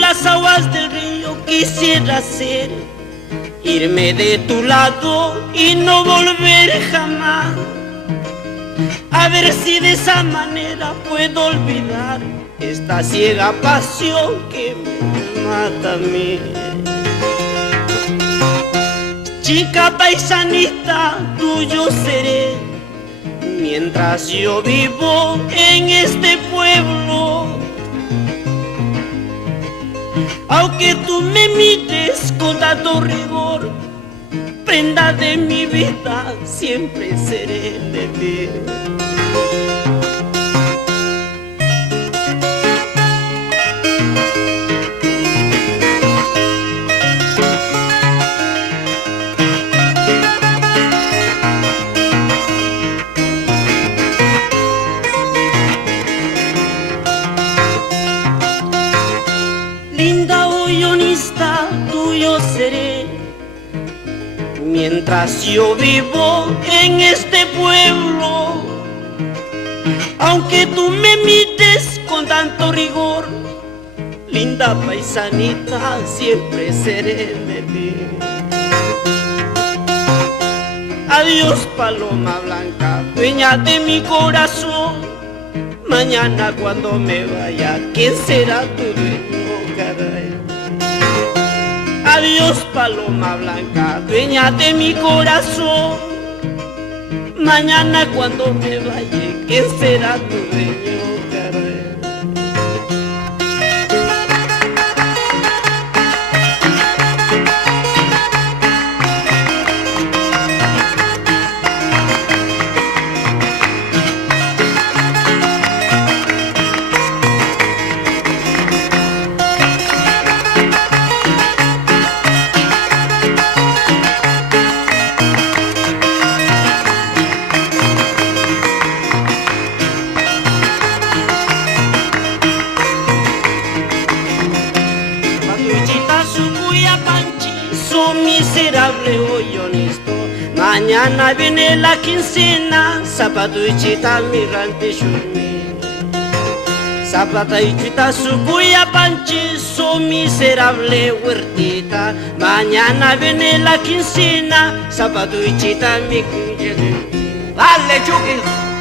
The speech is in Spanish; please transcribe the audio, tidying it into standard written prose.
Las aguas del río quisiera ser, irme de tu lado y no volver jamás. A ver si de esa manera puedo olvidar esta ciega pasión que me mata a mí. Chica paisanita, tuyo seré mientras yo vivo en este pueblo. Aunque tú me mires con tanto rigor, prenda de mi vida, siempre seré de ti. Linda ollonista, tuyo seré mientras yo vivo en este pueblo. Aunque tú me mires con tanto rigor, linda paisanita, siempre seré de ti. Adiós paloma blanca, dueña de mi corazón. Mañana cuando me vaya, ¿quién será tu dueño? Caray. Adiós paloma blanca, dueña de mi corazón. Mañana cuando me vaya, ¿quién será tu dueño? Caray. Miserable hoyonesto, mañana viene la quincena, zapatuchita mirante shumi. Zapatuchita sucuya panchizo, miserable huertita, mañana viene la quincena, zapatuchita mi. Dale, Chukis.